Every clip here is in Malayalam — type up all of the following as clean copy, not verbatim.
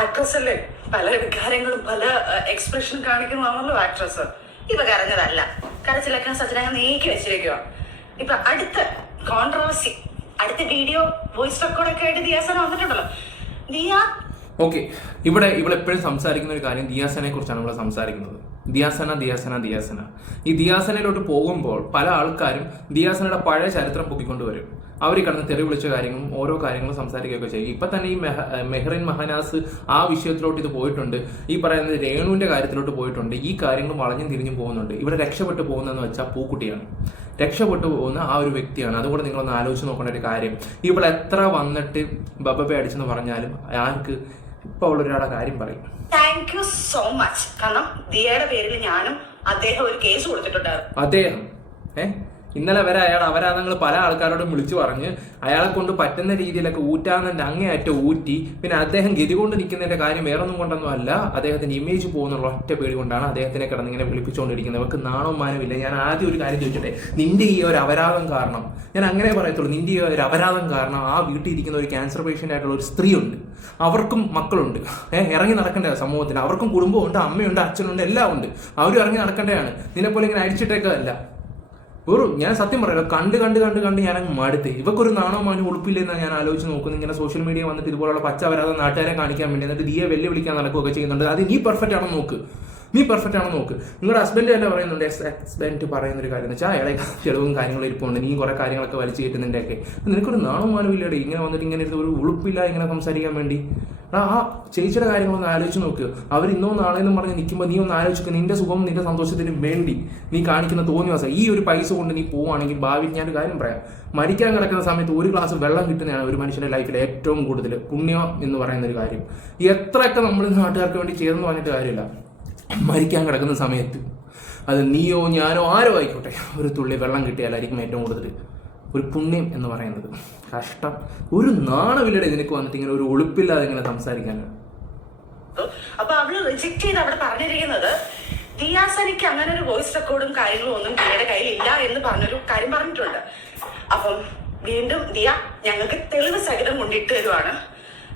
ആക്ട്രസ് അല്ലേ, പല വികാരങ്ങളും പല എക്സ്പ്രഷൻ കാണിക്കുന്നതാണല്ലോ ആക്ട്രസ്. ഇപ്പൊ കരഞ്ഞതല്ല, കരച്ചിലൊക്കെ സച്ചിനങ്ങ് നീക്കി വെച്ചിരിക്കുക. ഇപ്പൊ അടുത്ത കോൺട്രവേഴ്സി, അടുത്ത വീഡിയോ വോയിസ് റെക്കോർഡൊക്കെ ആയിട്ട് ദിയാസന വന്നിട്ടുണ്ടല്ലോ. ഓക്കെ, ഇവിടെ എപ്പോഴും സംസാരിക്കുന്ന ഒരു കാര്യം ദിയാസനെ കുറിച്ചാണ് നമ്മൾ സംസാരിക്കുന്നത്. ദിയാസന. ഈ ദിയാസനയിലോട്ട് പോകുമ്പോൾ പല ആൾക്കാരും ദിയാസനയുടെ പഴയ ചരിത്രം പൊക്കിക്കൊണ്ടുവരും. അവർ കടന്ന് തെറി വിളിച്ച കാര്യങ്ങളും ഓരോ കാര്യങ്ങളും സംസാരിക്കുകയൊക്കെ ചെയ്യും. ഇപ്പൊ തന്നെ ഈ മെഹ്റിൻ മഹനാസ് ആ വിഷയത്തിലോട്ട് ഇത് പോയിട്ടുണ്ട്. ഈ പറയുന്നത് രേണുവിന്റെ കാര്യത്തിലോട്ട് പോയിട്ടുണ്ട്. ഈ കാര്യങ്ങൾ വളഞ്ഞും തിരിഞ്ഞും പോകുന്നുണ്ട്. ഇവിടെ രക്ഷപ്പെട്ടു പോകുന്നതെന്ന് വെച്ചാൽ പൂക്കുട്ടിയാണ്. രക്ഷപ്പെട്ടു പോകുന്ന ആ ഒരു വ്യക്തിയാണ്. അതുകൊണ്ട് നിങ്ങളൊന്ന് ആലോചിച്ച് നോക്കേണ്ട ഒരു കാര്യം, ഇവിടെ എത്ര വന്നിട്ട് ബബബെ അടിച്ചെന്ന് പറഞ്ഞാലും ആർക്ക് ഇപ്പൊ അവളൊരാളുടെ കാര്യം പറയും. Thank you so much. കാരണം ദിയയുടെ പേരിൽ ഞാനും അദ്ദേഹം ഒരു കേസ് കൊടുത്തിട്ടുണ്ടായിരുന്നു. അദ്ദേഹം ഇന്നലെ വരെ അവരാണെങ്കിൽ പല ആൾക്കാരോടും വിളിച്ചു പറഞ്ഞ് അയാളെ കൊണ്ട് പറ്റുന്ന രീതിയിലൊക്കെ ഊറ്റാന്നതിന്റെ അങ്ങേയറ്റം ഊറ്റി. പിന്നെ അദ്ദേഹം ഗതി കൊണ്ട് നിൽക്കുന്നതിന്റെ കാര്യം വേറൊന്നും കൊണ്ടൊന്നും അല്ല, അദ്ദേഹത്തിന്റെ ഇമേജ് പോകുന്നുള്ള ഒറ്റ പേടി കൊണ്ടാണ് അദ്ദേഹത്തിനെ കിടന്ന് ഇങ്ങനെ വിളിപ്പിച്ചുകൊണ്ടിരിക്കുന്നത്. അവർക്ക് നാണവും മാനമില്ല. ഞാൻ ആദ്യം ഒരു കാര്യം ചോദിച്ചോട്ടെ, നിന്റെ ഈ ഒരു അപരാധം കാരണം, ഞാൻ അങ്ങനെ പറയത്തുള്ളൂ, നിന്റെ ഈ ഒരു അപരാധം കാരണം ആ വീട്ടിൽ ഇരിക്കുന്ന ഒരു ക്യാൻസർ പേഷ്യന്റ് ആയിട്ടുള്ള ഒരു സ്ത്രീ ഉണ്ട്, അവർക്കും മക്കളുണ്ട്, ഇറങ്ങി നടക്കേണ്ട സമൂഹത്തിൽ, അവർക്കും കുടുംബമുണ്ട്, അമ്മയുണ്ട്, അച്ഛനുണ്ട്, എല്ലാം ഉണ്ട്. അവരും ഇറങ്ങി നടക്കേണ്ടതാണ്. നിന്നെപ്പോലെ ഇങ്ങനെ അടിച്ചിട്ടേക്കല്ല. ഞാൻ സത്യം പറയാലോ, കണ്ട് ഞാൻ അങ്ങ് മടുത്ത്. ഇവക്കൊരു നാണോ മാനോ ഉളുപ്പില്ലെന്നാണ് ഞാൻ ആലോചിച്ച് നോക്കുന്നത്. ഇങ്ങനെ സോഷ്യൽ മീഡിയ വന്നിട്ട് ഇതുപോലുള്ള പച്ചവരാതെ നാട്ടുകാരെ കാണിക്കാൻ വേണ്ടി എന്നിട്ട് ദിയെ വെല്ലുവിളിക്കാൻ നടക്കുകയൊക്കെ ചെയ്യുന്നുണ്ട്. അത് നീ പെർഫെക്റ്റ് ആണോ നോക്ക്. നിങ്ങളുടെ ഹസ്ബൻഡ് തന്നെ പറയുന്നുണ്ട്, ഹസ്ബൻഡ് പറയുന്നൊരു കാര്യം എന്ന് വെച്ചാൽ അയാളെ ചെലവും കാര്യങ്ങളും ഇരിപ്പുണ്ട്, നീ കുറെ കാര്യങ്ങളൊക്കെ വലിച്ചു കയറ്റുന്നതിൻ്റെയൊക്കെ. നിനക്കൊരു നാണോ മാനോ ഇല്ലടേ ഇങ്ങനെ വന്നിട്ട് ഇങ്ങനെ ഒരു ഉളുപ്പില്ല ഇങ്ങനെ സംസാരിക്കാൻ വേണ്ടി. ആ ചേച്ചിയുടെ കാര്യങ്ങളൊന്ന് ആലോചിച്ച് നോക്ക്. അവർ ഇന്നോ നാളെയെന്നും പറഞ്ഞ് നിൽക്കുമ്പോൾ നീ ഒന്ന് ആലോചിക്കുക, നിന്റെ സുഖം നിന്റെ സന്തോഷത്തിന് വേണ്ടി നീ കാണിക്കുന്ന തോന്നിവാസം. ഈ ഒരു പൈസ കൊണ്ട് നീ പോവുകയാണെങ്കിൽ ഭാവിയിൽ ഞാനൊരു കാര്യം പറയാം, മരിക്കാൻ കിടക്കുന്ന സമയത്ത് ഒരു ഗ്ലാസ് വെള്ളം കിട്ടുന്നതാണ് ഒരു മനുഷ്യന്റെ ലൈഫിൽ ഏറ്റവും കൂടുതൽ പുണ്യം എന്ന് പറയുന്ന ഒരു കാര്യം. എത്രയൊക്കെ നമ്മൾ നാട്ടുകാർക്ക് വേണ്ടി ചെയ്തെന്ന് പറഞ്ഞിട്ട് കാര്യമില്ല, മരിക്കാൻ കിടക്കുന്ന സമയത്ത് അത് നീയോ ഞാനോ ആരോ ആയിക്കോട്ടെ ഒരു തുള്ളി വെള്ളം കിട്ടിയാലായിരിക്കും ഏറ്റവും കൂടുതൽ ഒരു പുണ്യം എന്ന് പറയുന്നത്. കഷ്ടം, ഒരു നാണമില്ലടെ നിനക്ക് വന്നിട്ട് ഇങ്ങനെ ഒരു ഒളിപ്പില്ലാതെ ഇങ്ങനെ സംസാരിക്കാനാണ്. അപ്പൊ അവള് റിജക്ട് ചെയ്ത് അവിടെ പറഞ്ഞിരിക്കുന്നത് ദിയാസനയ്ക്ക് അങ്ങനെ ഒരു വോയിസ് റെക്കോർഡും കാര്യങ്ങളും ഒന്നും ദിയയുടെ കയ്യിൽ ഇല്ല എന്ന് പറഞ്ഞൊരു കാര്യം പറഞ്ഞിട്ടുണ്ട്. അപ്പം വീണ്ടും ദിയ ഞങ്ങൾക്ക് തെളിവ് സഹിതം കൊണ്ടിട്ട് തരുവാണ്.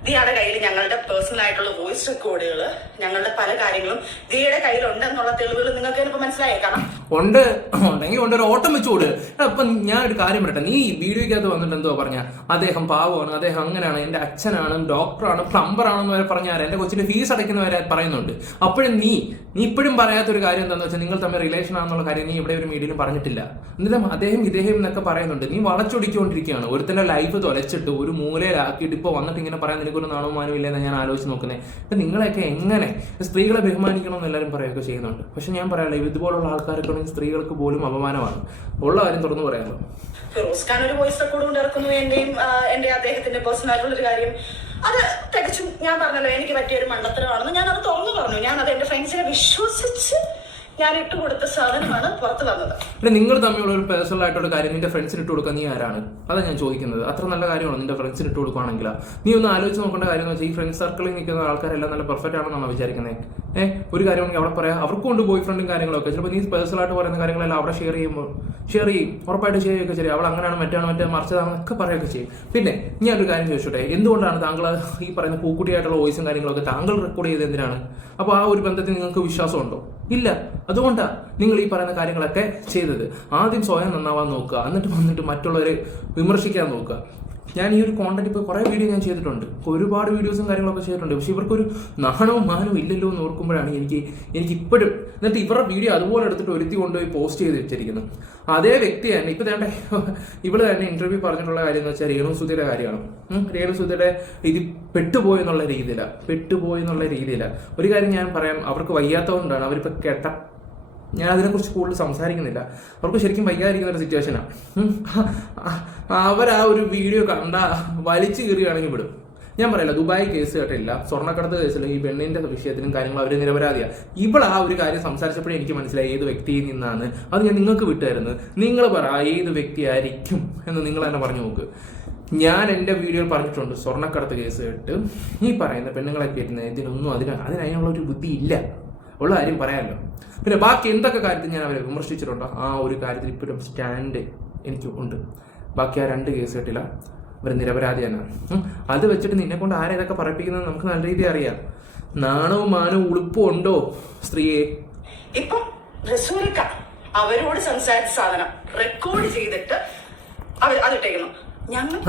ദിയയുടെ കയ്യിൽ ഞങ്ങളുടെ പേഴ്സണൽ ആയിട്ടുള്ള വോയിസ് റെക്കോർഡുകൾ, ഞങ്ങളുടെ പല കാര്യങ്ങളും ദിയയുടെ കയ്യിൽ ഉണ്ടെന്നുള്ള തെളിവുകൾ നിങ്ങൾക്ക് ഇപ്പൊ മനസ്സിലായേക്കണം. ഉണ്ടെങ്കിൽ ഒരു ഓട്ടം വെച്ചുകൂട്. അപ്പൊ ഞാൻ ഒരു കാര്യം പറയട്ടെ, നീ വീഡിയോയ്ക്കകത്ത് വന്നിട്ട് എന്തോ പറഞ്ഞ അദ്ദേഹം പാവമാണ്, അദ്ദേഹം അങ്ങനെയാണ്, എന്റെ അച്ഛനാണ്, ഡോക്ടറാണ്, പ്ലംബറാണെന്ന് വരെ പറഞ്ഞാൽ എന്റെ കൊച്ചിന്റെ ഫീസ് അടയ്ക്കുന്നവരെ പറയുന്നുണ്ട്. അപ്പോഴും നീ ഇപ്പോഴും പറയാത്തൊരു കാര്യം എന്താണെന്ന് വെച്ചാൽ നിങ്ങൾ തമ്മിൽ റിലേഷൻ ആണെന്നുള്ള കാര്യം നീ ഇവിടെ ഒരു മീഡിയയിലും പറഞ്ഞിട്ടില്ല. എന്നിട്ടും അദ്ദേഹം ഇദ്ദേഹം എന്നൊക്കെ പറയുന്നുണ്ട്. നീ വളച്ചൊടിക്കൊണ്ടിരിക്കുകയാണ്. ഒരുത്തന്റെ ലൈഫ് തൊലച്ചിട്ട് ഒരു മൂലയിലാക്കിയിട്ട് ഇപ്പൊ വന്നിട്ട് ഇങ്ങനെ പറയാൻ നിനക്കൊരു നാണവും മാനവും ഇല്ലെന്ന് ഞാൻ ആലോചിച്ച് നോക്കുന്നത്. ഇപ്പൊ നിങ്ങളെയൊക്കെ എങ്ങനെ സ്ത്രീകളെ ബഹുമാനിക്കണമെന്ന് എല്ലാവരും പറയുകയൊക്കെ ചെയ്യുന്നുണ്ട്. പക്ഷെ ഞാൻ പറയാലോ, ഇതുപോലുള്ള ആൾക്കാരൊക്കെ സ്ത്രീകൾക്ക് പോലും അപമാനമാണ്. ഉള്ള കാര്യം തുറന്നു പറയാമല്ലോ. ഫിറോസ് ഖാൻ ഒരു വോയിസ് റെക്കോർഡ് കൊണ്ട് ഇറക്കുന്നു, എന്റെ അദ്ദേഹത്തിന്റെ പേഴ്സണൽ ആയിട്ടുള്ള ഒരു കാര്യം. അത് തികച്ചും ഞാൻ പറഞ്ഞല്ലോ, എനിക്ക് പറ്റിയ ഒരു മണ്ടത്തരമാണെന്ന് ഞാൻ അത് തുറന്നു പറഞ്ഞു. ഞാൻ അത് എന്റെ ഫ്രണ്ട്സിനെ വിശ്വസിച്ച് ഞാൻ ഇട്ട് കൊടുത്ത സാധനമാണ് പുറത്ത് വന്നത്. പിന്നെ നിങ്ങൾ തമ്മിലുള്ള ഒരു പേഴ്സണൽ ആയിട്ടുള്ള കാര്യം നിന്റെ ഫ്രണ്ട്സിന് ഇട്ട് കൊടുക്കാൻ നീ ആരാണ്? അതാണ് ഞാൻ ചോദിക്കുന്നത്. അത്ര നല്ല കാര്യമാണ് നിന്റെ ഫ്രണ്ട്സിന് ഇട്ട് കൊടുക്കുകയാണെങ്കിൽ. നീ ഒന്ന് ആലോചിച്ച് നോക്കേണ്ട കാര്യം എന്ന് വെച്ചാൽ ഈ ഫ്രണ്ട്സ് സർക്കിളിൽ നിൽക്കുന്ന ആൾക്കാരെല്ലാം നല്ല പെർഫെക്റ്റ് ആണെന്നാണ് വിചാരിക്കുന്നത്. ഒരു കാര്യമാണെങ്കിൽ അവിടെ പറയാം, അവർക്കും ഉണ്ട് ബോയ് ഫ്രണ്ടും കാര്യങ്ങളൊക്കെ. ചിലപ്പോൾ നീ പേഴ്സണൽ ആയിട്ട് പറയുന്ന കാര്യങ്ങളെല്ലാം അവിടെ ഷെയർ ചെയ്യും, ഉറപ്പായിട്ട് ചെയ്യുകയൊക്കെ ശരി. അവൾ അങ്ങനെയാണ്, മറ്റേ മറിച്ചതാണെന്നൊക്കെ പറയുകയൊക്കെ ചെയ്യും. പിന്നെ ഞാൻ ഒരു കാര്യം ചോദിച്ചോട്ടെ, എന്തുകൊണ്ടാണ് താങ്കൾ ഈ പറയുന്ന പൂക്കുട്ടിയായിട്ടുള്ള വോയിസും കാര്യങ്ങളൊക്കെ താങ്കൾ റെക്കോർഡ് ചെയ്ത് എന്തിനാണ്? അപ്പോൾ ആ ഒരു ബന്ധത്തിൽ നിങ്ങൾക്ക് വിശ്വാസമുണ്ടോ? ഇല്ല. അതുകൊണ്ടാണ് നിങ്ങൾ ഈ പറയുന്ന കാര്യങ്ങളൊക്കെ ചെയ്തത്. ആദ്യം സ്വയം നന്നാവാൻ നോക്കുക, എന്നിട്ട് വന്നിട്ട് മറ്റുള്ളവരെ വിമർശിക്കാൻ നോക്കുക. ഞാൻ ഈ ഒരു കോണ്ടന്റ് ഇപ്പോൾ കുറേ വീഡിയോ ഞാൻ ചെയ്തിട്ടുണ്ട്, ഒരുപാട് വീഡിയോസും കാര്യങ്ങളൊക്കെ ചെയ്തിട്ടുണ്ട്. പക്ഷെ ഇവർക്കൊരു നാണവും മാനവും ഇല്ലല്ലോ എന്ന് ഓർക്കുമ്പോഴാണ് എനിക്ക് ഇപ്പോഴും. എന്നിട്ട് ഇവരുടെ വീഡിയോ അതുപോലെ എടുത്തിട്ട് ഒരുത്തി കൊണ്ടുപോയി പോസ്റ്റ് ചെയ്ത് വെച്ചിരിക്കുന്നു. അതേ വ്യക്തി തന്നെ ഇപ്പം വേണ്ട ഇവള് തന്നെ ഇന്റർവ്യൂ പറഞ്ഞിട്ടുള്ള കാര്യം എന്ന് വെച്ചാൽ രേണുസുധിയുടെ കാര്യമാണ്. രേണുസുധിയുടെ ഇത് പെട്ടുപോയി എന്നുള്ള രീതിയിലാണ്. ഒരു കാര്യം ഞാൻ പറയാം, അവർക്ക് വയ്യാത്തതുകൊണ്ടാണ് അവരിപ്പോൾ ഞാൻ അതിനെക്കുറിച്ച് കൂടുതൽ സംസാരിക്കുന്നില്ല. അവർക്ക് ശരിക്കും വയ്യാതിരിക്കുന്ന ഒരു സിറ്റുവേഷനാണ്. ആ ഒരു വീഡിയോ കണ്ട വലിച്ചു കീറുകയാണെങ്കിൽ വിടും. ഞാൻ പറയില്ല, ദുബായ് കേസ് കേട്ടില്ല, സ്വർണ്ണക്കടത്ത് കേസിലും ഈ പെണ്ണിന്റെ വിഷയത്തിലും കാര്യങ്ങൾ അവർ നിരപരാധിയാണ്. ഇവിടെ ആ ഒരു കാര്യം സംസാരിച്ചപ്പോഴേ എനിക്ക് മനസ്സിലായി ഏത് വ്യക്തിയിൽ നിന്നാണ്. അത് ഞാൻ നിങ്ങൾക്ക് വിട്ടുതരുന്നത്. നിങ്ങൾ പറ ഏത് വ്യക്തിയായിരിക്കും എന്ന് നിങ്ങൾ തന്നെ പറഞ്ഞു നോക്ക്. ഞാൻ എൻ്റെ വീഡിയോയിൽ പറഞ്ഞിട്ടുണ്ട്, സ്വർണ്ണക്കടത്ത് കേസ് കേട്ട് ഈ പറയുന്ന പെണ്ണുങ്ങളെ കയറ്റുന്ന ഇതിനൊന്നും അതിനുള്ള ഒരു ബുദ്ധി ഇല്ല. ഉള്ള കാര്യം പറയാമല്ലോ. പിന്നെ ബാക്കി എന്തൊക്കെ കാര്യത്തിൽ ഞാൻ അവരെ വിമർശിച്ചിട്ടുണ്ടോ ആ ഒരു കാര്യത്തിൽ ഇപ്പോഴും സ്റ്റാൻഡ് എനിക്ക് ഉണ്ട്. ബാക്കി ആ 2 കേസ് കേട്ടില്ല. അവർ നിരപരാധിയാണ്. അത് വെച്ചിട്ട് നിന്നെ കൊണ്ട് ആരെ ഇതൊക്കെ പറയിപ്പിക്കുന്നത് നമുക്ക് നല്ല രീതിയിൽ അറിയാം. നാണവും മാനവും ഉളുപ്പും ഉണ്ടോ സ്ത്രീയെ? ഇപ്പൊ റസൂലിക്ക അവരോട് സംസാരിച്ച സാധനം റെക്കോർഡ് ചെയ്തിട്ട് അവർ അതിട്ടേക്കുന്നു.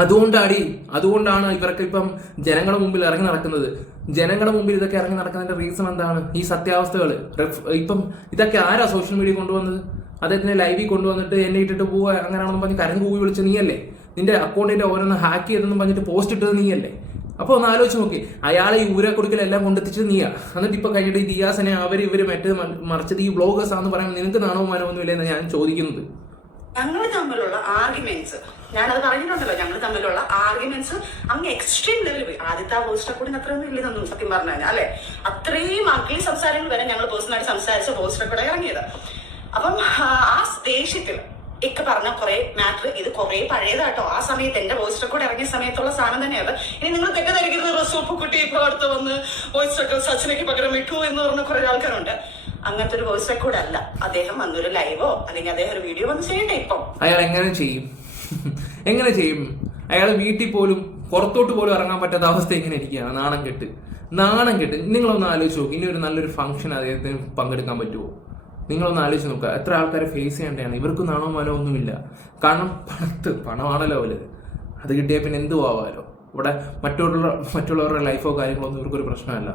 അതുകൊണ്ടാണ് ഇവർക്ക് ഇപ്പം ജനങ്ങളുടെ മുമ്പിൽ ഇറങ്ങി നടക്കുന്നത്. ജനങ്ങളുടെ മുമ്പിൽ ഇതൊക്കെ ഇറങ്ങി നടക്കുന്നതിന്റെ റീസൺ എന്താണ്? ഈ സത്യാവസ്ഥകൾ. ഇപ്പം ഇതൊക്കെ ആരാ സോഷ്യൽ മീഡിയ കൊണ്ടുവന്നത്? അദ്ദേഹത്തിനെ ലൈവിൽ കൊണ്ടുവന്നിട്ട് എന്നെ ഇട്ടിട്ട് പോവുക അങ്ങനെയാണെന്ന് പറഞ്ഞ് കരഞ്ഞ് കൂവി വിളിച്ച് നീയല്ലേ? നിന്റെ അക്കൗണ്ടിന്റെ ഓരോന്ന് ഹാക്ക് ചെയ്തെന്നും പറഞ്ഞിട്ട് പോസ്റ്റ് ഇട്ടത് നീയല്ലേ? അപ്പോൾ ഒന്ന് ആലോചിച്ച് നോക്കി. അയാളെ ഈ ഊര കൊടുക്കലെല്ലാം കൊണ്ടെത്തിച്ചത് നീയാ. എന്നിട്ട് ഇപ്പൊ കഴിഞ്ഞിട്ട് ഈ ദിയാസിനെ ഇവര് മറിച്ചത് ഈ ബ്ലോഗേഴ്സ് ആണെന്ന് പറയുമ്പോൾ നിനക്ക് നാണവും മാനവൊന്നും ഇല്ലെന്ന് ഞാൻ ചോദിക്കുന്നത്. ഞങ്ങൾ തമ്മിലുള്ള ആർഗ്യുമെന്റ്സ്, ഞാനത് പറഞ്ഞിട്ടുണ്ടല്ലോ, ഞങ്ങൾ തമ്മിലുള്ള ആർഗ്യുമെന്റ്സ് അങ്ങ് എക്സ്ട്രീം ലെവലിൽ പോയി. ആദ്യത്തെ ആ പോസ്റ്റർ കൂടി അത്രയൊന്നും ഇല്ലെന്നൊന്നും സത്യം പറഞ്ഞാൽ അല്ലെ, അത്രയും അഗ്ലി സംസാരങ്ങൾ വരെ ഞങ്ങൾ പേഴ്സണലായിട്ട് സംസാരിച്ച പോസ്റ്റർ കൂടെ ഇറങ്ങിയത്. അപ്പം ആ ദേഷ്യത്തിൽ ഇക്ക പറഞ്ഞ കുറെ മാറ്റർ, ഇത് കുറെ പഴയതാട്ടോ. ആ സമയത്ത് എന്റെ വോയിസ് റെക്കോർഡ് ഇറങ്ങിയ സമയത്തുള്ള സാധനം തന്നെയാണ്. ഇനി നിങ്ങൾ തെറ്റിദ്ധരിക്കരുത്, റസൂപ്പുകുട്ടി ഇപ്പൊ അടുത്ത് വന്ന് വോയിസ് റെക്കോർഡ് സച്ചിനയ്ക്ക് പകരം ഇട്ടു എന്ന് പറഞ്ഞ കുറെ ആൾക്കാരുണ്ട്. അങ്ങനത്തെ ഒരു വോയിസ് റെക്കോർഡ് അല്ല. അദ്ദേഹം വന്നൊരു ലൈവോ അല്ലെങ്കിൽ അദ്ദേഹം ഒരു വീഡിയോ വന്ന് ചെയ്യട്ടെ. ഇപ്പം അയാൾ എങ്ങനെ ചെയ്യും? അയാൾ വീട്ടിൽ പോലും പുറത്തോട്ട് പോലും ഇറങ്ങാൻ പറ്റാത്ത അവസ്ഥ എങ്ങനെ ഇരിക്കുകയാണ്? നാണം കെട്ട്. നിങ്ങളൊന്ന് ആലോചിച്ച് നോക്കി, ഇനി ഒരു നല്ലൊരു ഫംഗ്ഷൻ അദ്ദേഹത്തിന് പങ്കെടുക്കാൻ പറ്റുമോ? നിങ്ങളൊന്ന് ആലോചിച്ച് നോക്കുക. എത്ര ആൾക്കാരെ ഫേസ് ചെയ്യേണ്ടതാണ്. ഇവർക്ക് നാണോ മാനോ ഒന്നുമില്ല. കാരണം പണമാണല്ലോ വലുത്. അത് കിട്ടിയാൽ പിന്നെ എന്തു ആവാലോ. ഇവിടെ മറ്റുള്ളവരുടെ ലൈഫോ കാര്യങ്ങളോ ഒന്നും ഇവർക്കൊരു പ്രശ്നമല്ല.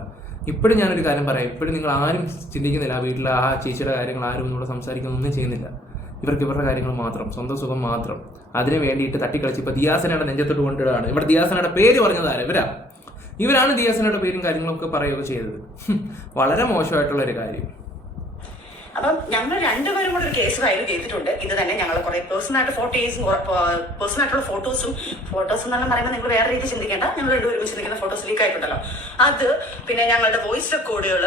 ഇപ്പോഴും ഞാനൊരു കാര്യം പറയാം, ഇപ്പോഴും നിങ്ങൾ ആരും ചിന്തിക്കുന്നില്ല വീട്ടിലെ ആ ചേച്ചിയുടെ കാര്യങ്ങൾ ആരും ഇവിടെ സംസാരിക്കുന്നൊന്നും ചെയ്യുന്നില്ല. ഇവർക്ക് ഇവരുടെ കാര്യങ്ങൾ മാത്രം, സ്വന്തം സുഖം മാത്രം. അതിന് വേണ്ടിയിട്ട് തട്ടിക്കളിച്ച് ഇപ്പൊ ദിയാസനയുടെ നെഞ്ചത്തോട്ട് കൊണ്ടിടുകയാണ്. ഇവിടെ ദിയാസനയുടെ പേര് പറഞ്ഞതാര? ഇവരാണ് ദിയാസനയുടെ പേരും കാര്യങ്ങളൊക്കെ പറയുകയൊക്കെ ചെയ്തത്. വളരെ മോശമായിട്ടുള്ള ഒരു കാര്യം. അപ്പം ഞങ്ങൾ രണ്ടുപേരും കൂടെ ഒരു കേസ് ഫയൽ ചെയ്തിട്ടുണ്ട്. ഇത് തന്നെ ഞങ്ങൾ കുറെ പേഴ്സണായിട്ടുള്ള ഫോട്ടോസ് എന്നെല്ലാം പറയുമ്പോൾ നിങ്ങൾ വേറെ രീതി ചിന്തിക്കേണ്ട. ഞങ്ങൾ രണ്ടുപേരും ചിന്തിക്കുന്ന ഫോട്ടോസ് ലീക്ക് ആയിട്ടുണ്ടല്ലോ, അത് പിന്നെ ഞങ്ങളുടെ വോയിസ് റെക്കോർഡുകൾ,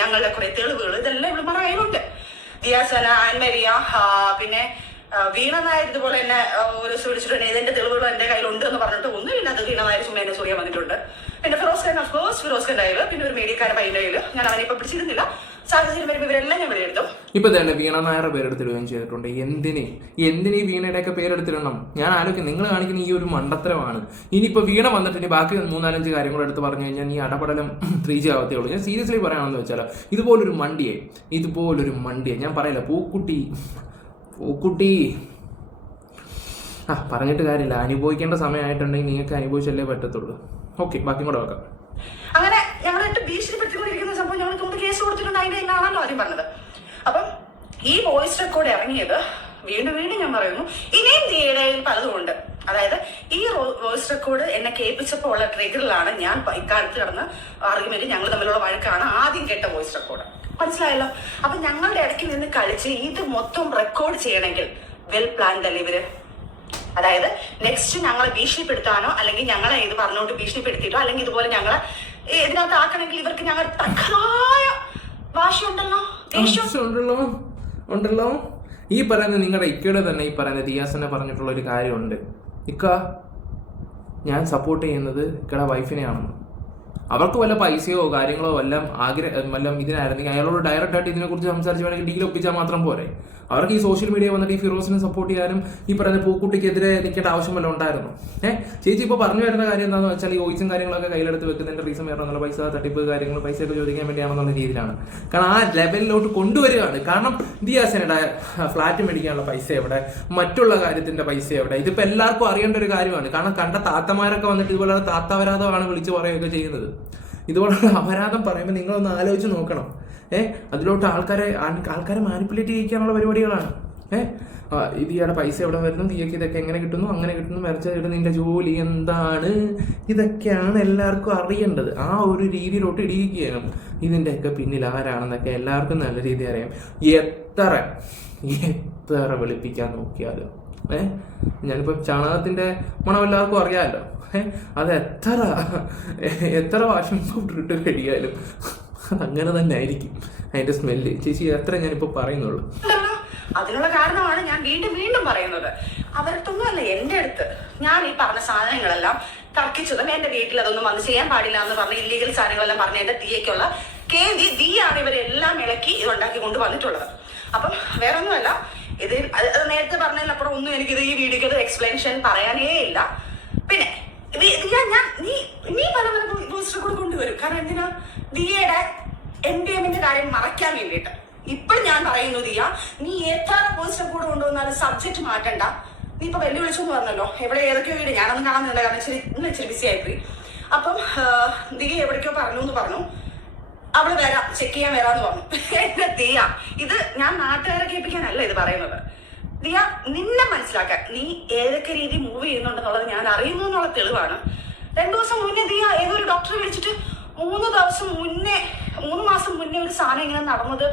ഞങ്ങളുടെ കുറെ തെളിവുകൾ, ഇതെല്ലാം ഇവിടെ നമ്മുടെ കയ്യിലുണ്ട്. ദിയാസന, ആൻമരിയ, പിന്നെ വീണ നായർ ഇതുപോലെ തന്നെ ഒരു ദിവസം വിളിച്ചിട്ടുണ്ട്. ഇതിന്റെ തെളിവുകൾ എന്റെ കയ്യിലുണ്ട് എന്ന് പറഞ്ഞിട്ട് ഒന്നുമില്ല. അത് വീണ നായർ ചുമ്മാ എന്നെ ചോദിക്കാൻ വന്നിട്ടുണ്ട്. പിന്നെ ഫിറോസ് ഖാൻ ലൈവ്, പിന്നെ ഒരു മീഡിയക്കാരൻ പയ്യന്റെ കയ്യിൽ. ഞാൻ അവനെ ഇപ്പൊ പിടിച്ചിരുന്നില്ല. സാഹചര്യം വരുമ്പോൾ ഇവരെല്ലാം ഞാൻ വിലയിരുത്തും. ഇപ്പൊ തന്നെ വീണ നായരുടെ പേരെടുത്തിടുകയും ചെയ്തിട്ടുണ്ട്. എന്തിനീ വീണയുടെയൊക്കെ പേരെടുത്തിടണം? ഞാൻ ആലോചിക്കും, നിങ്ങൾ കാണിക്കുന്ന ഈ ഒരു മണ്ടത്തരമാണ്. ഇനിയിപ്പോ വീണ വന്നിട്ട് ഇനി ബാക്കി 3-4 കാര്യങ്ങൾ എടുത്ത് പറഞ്ഞു കഴിഞ്ഞാൽ നീ അടപടലം 3G ആവത്തേ ഉള്ളൂ. ഞാൻ സീരിയസ്ലി പറയാണെന്ന് വെച്ചാലോ, ഇതുപോലൊരു മണ്ടിയെ ഞാൻ പറയില്ല. പൂക്കുട്ടി പറഞ്ഞിട്ട് കാര്യമില്ല. അനുഭവിക്കേണ്ട സമയമായിട്ടുണ്ടെങ്കിൽ നിങ്ങൾക്ക് അനുഭവിച്ചല്ലേ പറ്റത്തുള്ളൂ. ഓക്കെ, ബാക്കി കൂടെ വെക്കാം. അങ്ങനെ ഞങ്ങളിട്ട് ഭീഷണിപ്പെടുത്തിക്കൊണ്ടിരിക്കുന്ന സംഭവം ഞങ്ങൾ കൊണ്ട് കേസ് കൊടുത്തിട്ടുണ്ട്. അതിന്റെ എന്നാണല്ലോ ആദ്യം പറഞ്ഞത്. അപ്പം ഈ വോയിസ് റെക്കോർഡ് ഇറങ്ങിയത് വീണ്ടും ഞാൻ പറയുന്നു, ഇനിയും ദിയയുടെയിൽ പലതുമുണ്ട്. അതായത് ഈ വോയിസ് റെക്കോർഡ് എന്നെ കേൾപ്പിച്ചപ്പോൾ ഉള്ള ട്രിഗറിലാണ് ഞാൻ ഇക്കാലത്ത് കിടന്ന് ആർഗ്യുമെന്റ്, ഞങ്ങൾ തമ്മിലുള്ള വഴക്കാണ് ആദ്യം കേട്ട വോയിസ് റെക്കോർഡ്. മനസ്സിലായല്ലോ? അപ്പൊ ഞങ്ങളുടെ ഇടയ്ക്ക് നിന്ന് കളിച്ച് ഇത് മൊത്തം റെക്കോർഡ് ചെയ്യണമെങ്കിൽ വെൽ പ്ലാൻഡ് അല്ലേ ഇവര്? അതായത് നെക്സ്റ്റ് ഞങ്ങളെ ഭീഷണിപ്പെടുത്താനോ അല്ലെങ്കിൽ ഞങ്ങളെ ഇത് പറഞ്ഞുകൊണ്ട് ഭീഷണിപ്പെടുത്തിയിട്ടോ അല്ലെങ്കിൽ ഇതുപോലെ ഞങ്ങളെ ഇതിനകത്ത് ആക്കണമെങ്കിൽ ഇവർക്ക് ഞങ്ങൾ തക്കതായ ഭാഷയുണ്ടല്ലോ, ഉണ്ടല്ലോ. ഈ പറയുന്ന നിങ്ങളുടെ ഇക്കയുടെ തന്നെ ഈ പറയുന്ന ദിയാസനെ പറഞ്ഞിട്ടുള്ള ഒരു കാര്യമുണ്ട്. ഇക്ക, ഞാൻ സപ്പോർട്ട് ചെയ്യുന്നത് ഇക്കയുടെ വൈഫിനെയാണെന്ന്. അവർക്ക് വല്ല പൈസയോ കാര്യങ്ങളോ വല്ലതും ഇതിനായിരുന്നെങ്കിൽ അയാളോട് ഡയറക്റ്റ് ആയിട്ട് ഇതിനെക്കുറിച്ച് സംസാരിച്ച് വേണമെങ്കിൽ ഡീൽ ഒപ്പിച്ചാൽ മാത്രം പോരെ. അവർക്ക് ഈ സോഷ്യൽ മീഡിയ വന്നിട്ട് ഈ ഫിറോസിനെ സപ്പോർട്ട് ചെയ്യാനും ഈ പറയുന്ന പൂക്കുട്ടിക്കെതിരെ നിൽക്കേണ്ട ആവശ്യം വല്ല ഉണ്ടായിരുന്നു? ചേച്ചി ഇപ്പോൾ പറഞ്ഞു വരുന്ന കാര്യം എന്താണെന്ന് വെച്ചാൽ ഈ വോയിസും കാര്യങ്ങളൊക്കെ കയ്യിലെടുത്ത് വെക്കുന്നതിന്റെ റീസൺ വേണമെന്നുള്ള പൈസ തട്ടിപ്പ് കാര്യങ്ങൾ പൈസയൊക്കെ ചോദിക്കാൻ വേണ്ടിയാണെന്നുള്ള രീതിയിലാണ്. കാരണം ആ ലെവലിലോട്ട് കൊണ്ടുവരികയാണ്. കാരണം ദിയാസനയുടെ ഫ്ലാറ്റ് മേടിക്കാനുള്ള പൈസ എവിടെ, മറ്റുള്ള കാര്യത്തിന്റെ പൈസ എവിടെ? ഇതിപ്പോ എല്ലാവർക്കും അറിയേണ്ട ഒരു കാര്യമാണ്. കാരണം കണ്ട താത്തമാരൊക്കെ വന്നിട്ട് ഇതുപോലെ താത്താവരാധമാണ് വിളിച്ചു പറയുകയൊക്കെ ചെയ്യുന്നത്. ഇതുപോലുള്ള അപരാധം പറയുമ്പോൾ നിങ്ങളൊന്ന് ആലോചിച്ച് നോക്കണം. അതിലോട്ട് ആൾക്കാരെ മാനിപ്പുലേറ്റ് ചെയ്യിക്കാനുള്ള പരിപാടികളാണ്. ഇതിയുടെ പൈസ എവിടെ വരുന്നു, തീയൊക്കെ ഇതൊക്കെ എങ്ങനെ കിട്ടുന്നു, അങ്ങനെ കിട്ടുന്നു, വരച്ചിട്ട് നിന്റെ ജോലി എന്താണ്, ഇതൊക്കെയാണ് എല്ലാവർക്കും അറിയേണ്ടത്. ആ ഒരു രീതിയിലോട്ട് ഇടിയിക്കുകയാണ്. ഇതിൻ്റെയൊക്കെ പിന്നിൽ ആരാണെന്നൊക്കെ എല്ലാവർക്കും നല്ല രീതിയിൽ അറിയാം. എത്ര വെളുപ്പിക്കാൻ നോക്കിയാലും ഞാനിപ്പോൾ ചാണകത്തിന്റെ മണം എല്ലാവർക്കും അറിയാമല്ലോ. അത് എത്ര വാഷിംഗ് പൗഡർ ഇട്ട് കഴിയാലും അങ്ങനെ തന്നെ ആയിരിക്കും അതിന്റെ സ്മെല്ല്. ചേച്ചി എത്ര ഞാനിപ്പോ പറയുന്നുള്ളൂ. അതിനുള്ള കാരണമാണ് ഞാൻ വീണ്ടും പറയുന്നത്. അവരടുത്തൊന്നും അല്ല, എന്റെ അടുത്ത് ഞാൻ ഈ പറഞ്ഞ സാധനങ്ങളെല്ലാം തർക്കിച്ചതും എന്റെ വീട്ടിൽ അതൊന്നും വന്ന് ചെയ്യാൻ പാടില്ല എന്ന് പറഞ്ഞ ഇല്ലീഗൽ സാധനങ്ങളെല്ലാം പറഞ്ഞ എന്റെ ദിയയ്ക്കുള്ള ദിയാണ് ഇവരെല്ലാം ഇളക്കി ഇതുണ്ടാക്കി കൊണ്ട് വന്നിട്ടുള്ളത്. അപ്പം വേറെ ഒന്നുമല്ല, ഇത് അത് നേരത്തെ പറഞ്ഞതിലപ്പുറം ഒന്നും എനിക്കിത് ഈ വീഡിയോക്ക് എക്സ്പ്ലനേഷൻ പറയാനേ ഇല്ല. പിന്നെ ദിയ നീ പല പല ബൂസ്റ്റർ കൂടെ കൊണ്ടുവരും. കാരണം എന്തിനാ? ദിയയുടെ MDMന്റെ കാര്യം മറയ്ക്കാൻ വേണ്ടിയിട്ട്. ഇപ്പോൾ ഞാൻ പറയുന്നു ദിയ, നീ എത്ര ബൂസ്റ്റർ കൂടെ കൊണ്ടുവന്നാലും സബ്ജക്ട് മാറ്റണ്ട. നീ ഇപ്പൊ വെല്ലുവിളിച്ചെന്ന് പറഞ്ഞല്ലോ, എവിടെ ഏതൊക്കെയോ വീട് ഞാനൊന്നും കാണുന്നില്ല, കാരണം ഇച്ചിരി ബിസി ആയിപ്പോയി. അപ്പം ദിയ എവിടേക്കോ പറഞ്ഞു അവള് വരാം, ചെക്ക് ചെയ്യാൻ വരാന്ന് പറഞ്ഞു. എന്റെ ദിയ, ഇത് ഞാൻ നാട്ടുകാരെ കേൾപ്പിക്കാനല്ല ഇത് പറയുന്നത്. ദിയ, നിന്നെ മനസ്സിലാക്കാൻ നീ ഏതൊക്കെ രീതി മൂവ് ചെയ്യുന്നുണ്ടെന്നുള്ളത് ഞാൻ അറിയുന്നു എന്നുള്ള തെളിവാണ്. 2 ദിവസം മുന്നേ ദിയ ഏതൊരു ഡോക്ടറെ വിളിച്ചിട്ട് 3 മാസം മുന്നേ ഒരു സാധനം ഇങ്ങനെ നടന്നത്,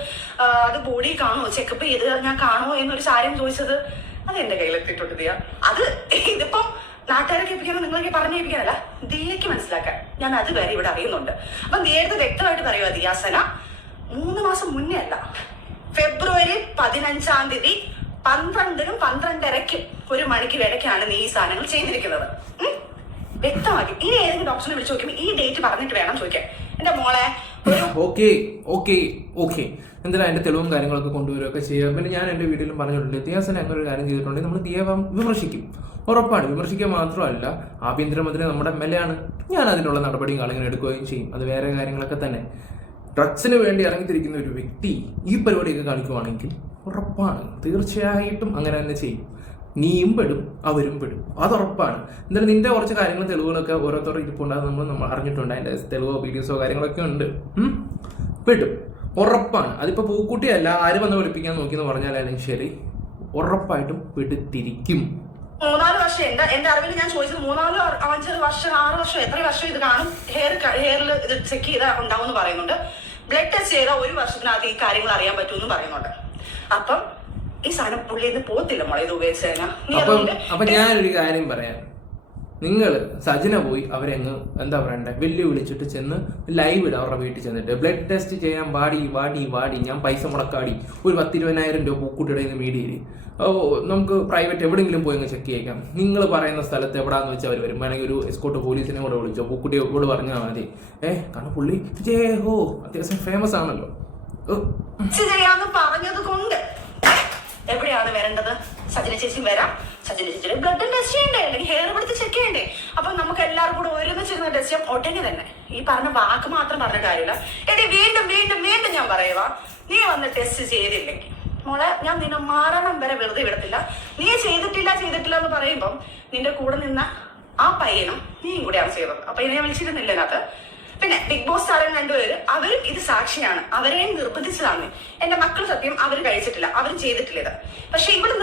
അത് ബോഡി കാണുമോ, ചെക്കപ്പ് ചെയ്ത് ഞാൻ കാണുമോ എന്നൊരു സാരം ചോദിച്ചത്, അത് എന്റെ കയ്യിലെത്തിയിട്ടുണ്ട് ദിയ. അത് ഇതിപ്പം നാട്ടുകാരെ കേൾപ്പിക്കാനോ നിങ്ങളൊക്കെ പറഞ്ഞു കേൾപ്പിക്കാനല്ല, ദിയയ്ക്ക് മനസ്സിലാക്കാൻ ഞാൻ അത് വരെ ഇവിടെ അറിയുന്നുണ്ട്. അപ്പൊ ദിയടുത്ത് വ്യക്തമായിട്ട് പറയുക ദിയാസന, 3 മാസം മുന്നേ അല്ല, ഫെബ്രുവരി 15-ാം തീയതി 12-നും 12:30-ക്കും 1 മണിക്ക് ഇടയ്ക്കാണ് നീ ഈ സാധനങ്ങൾ ചെയ്തിരിക്കുന്നത്. വ്യക്തമാക്കി. ഇനി ഏതെങ്കിലും ഡോക്ടറിനെ വിളിച്ചു നോക്കുമ്പോൾ ഈ ഡേറ്റ് പറഞ്ഞിട്ട് വേണം ചോദിക്കാൻ. എന്റെ മോളെ ഓക്കെ എന്തായാലും അതിന്റെ തെളിവും കാര്യങ്ങളൊക്കെ കൊണ്ടുവരികയൊക്കെ ചെയ്യാം. പിന്നെ ഞാൻ എന്റെ വീട്ടിലും പറഞ്ഞിട്ടുണ്ട്, ദിയാസന അങ്ങനെ ഒരു കാര്യം ചെയ്തിട്ടുണ്ടെങ്കിൽ നമ്മൾ ദിയെ വിമർശിക്കും. ഉറപ്പാണ്. വിമർശിക്കുക മാത്രമല്ല, ആഭ്യന്തരമന്ത്രി നമ്മുടെ MLA ആണ്. ഞാൻ അതിനുള്ള നടപടിയും കാര്യങ്ങൾ എടുക്കുകയും ചെയ്യും. അത് വേറെ കാര്യങ്ങളൊക്കെ തന്നെ. ഡ്രഗ്സിന് വേണ്ടി ഇറങ്ങിത്തിരിക്കുന്ന ഒരു വ്യക്തി ഈ പരിപാടിയൊക്കെ കാണിക്കുവാണെങ്കിൽ ഉറപ്പാണ്, തീർച്ചയായിട്ടും അങ്ങനെ തന്നെ ചെയ്യും. നീയും പെടും, അവരും പെടും, അതുറപ്പാണ്. എന്തായാലും നിന്റെ കുറച്ച് കാര്യങ്ങളും തെളിവുകളൊക്കെ ഓരോരുത്തർ ഇരിപ്പുണ്ടാകും, നമ്മൾ അറിഞ്ഞിട്ടുണ്ട്. അതിന്റെ തെളിവോ വീഡിയോസോ കാര്യങ്ങളൊക്കെ ഉണ്ട്. പെടും, ഉറപ്പാണ്. അതിപ്പോ പൂക്കുട്ടിയല്ല, ആര് വന്ന് പഠിപ്പിക്കാൻ നോക്കിയെന്ന് പറഞ്ഞാലും ശരി, ഉറപ്പായിട്ടും പെടുത്തിരിക്കും. 3-4 വർഷം എന്റെ അറിവിൽ ഞാൻ ചോദിച്ചത് 3-5 വർഷം 6 വർഷം എത്ര വർഷം ഇത് കാണും. ഹെയറിൽ ഇത് ചെക്ക് ചെയ്താൽ ഉണ്ടാവും എന്ന് പറയുന്നുണ്ട്. ബ്ലഡ് ടെസ്റ്റ് ചെയ്താൽ 1 വർഷത്തിനകത്ത് ഈ കാര്യങ്ങൾ അറിയാൻ പറ്റുമെന്ന് പറയുന്നുണ്ട്. അപ്പം ഈ സാധനം പുള്ളിന്ന് പോത്തില്ല മോളെ, ഇത് ഉപയോഗിച്ച് കഴിഞ്ഞാൽ. അപ്പൊ ഞാനൊരു കാര്യം പറയാം. നിങ്ങൾ സജന പോയി അവരെങ്ങ് എന്താ പറയണ്ടേ വെല്ലുവിളിച്ചിട്ട് ചെന്ന് ലൈവ് ഇടുക. അവരുടെ വീട്ടിൽ ചെന്നിട്ട് ബ്ലഡ് ടെസ്റ്റ് ചെയ്യാൻ വാടി ഞാൻ പൈസ മുടക്കാടി ഒരു 10-20,000 രൂപ പൂക്കുട്ടിയുടെ മീഡിയയിൽ നമുക്ക് പ്രൈവറ്റ് എവിടെയെങ്കിലും പോയി ചെക്ക് ചെയ്യിക്കാം. നിങ്ങൾ പറയുന്ന സ്ഥലത്ത് എവിടാന്ന് വെച്ചാൽ അവർ വരും. വേണമെങ്കിൽ ഒരു എസ്കോട്ട് പോലീസിനെ കൂടെ വിളിച്ചോ, പൂക്കുട്ടിയെ കൂടെ പറഞ്ഞാൽ മതി. കാരണം പുള്ളി അത്യാവശ്യം ഫേമസ് ആണല്ലോ. പറഞ്ഞത് കൊണ്ട് എവിടെയാണ് വരേണ്ടത്? സജന ചേച്ചി വരാം. സജന ചേച്ചിയുടെ ബ്ലഡ് ടെസ്റ്റ് ചെയ്യണ്ടേ, അല്ലെങ്കിൽ ഹെയർ എടുത്ത് ചെക്ക് ചെയ്യണ്ടേ? അപ്പൊ നമുക്ക് എല്ലാവരും കൂടെ ഒരുമിച്ചിരുന്ന ടെസ്റ്റ് ചെയ്യാം. ഒട്ടനെ തന്നെ ഈ പറഞ്ഞ വാക്ക് മാത്രം പറഞ്ഞ കാര്യമില്ല. എടി വീണ്ടും വീണ്ടും വീണ്ടും ഞാൻ പറയുക, നീ വന്ന് ടെസ്റ്റ് ചെയ്തില്ലെങ്കിൽ മോളെ ഞാൻ നിന്നെ മരണം വരെ വെറുതെ വിടത്തില്ല. നീ ചെയ്തിട്ടില്ല എന്ന് പറയുമ്പം നിന്റെ കൂടെ നിന്ന ആ പയ്യനും നീയും കൂടെയാണ് ചെയ്തത്. അപ്പൊ ഇതിനെ വിളിച്ചിരുന്നില്ല അതിനകത്ത്. പിന്നെ ബിഗ് ബോസ് താരം 2 പേര് അവരും ഇത് സാക്ഷിയാണ്. അവരെയും നിർബന്ധിച്ചതാണ്. എന്റെ മക്കൾ സത്യം അവർ കഴിച്ചിട്ടില്ല, അവരും ചെയ്തിട്ടില്ല ഇത്. പക്ഷെ ഇവിടെ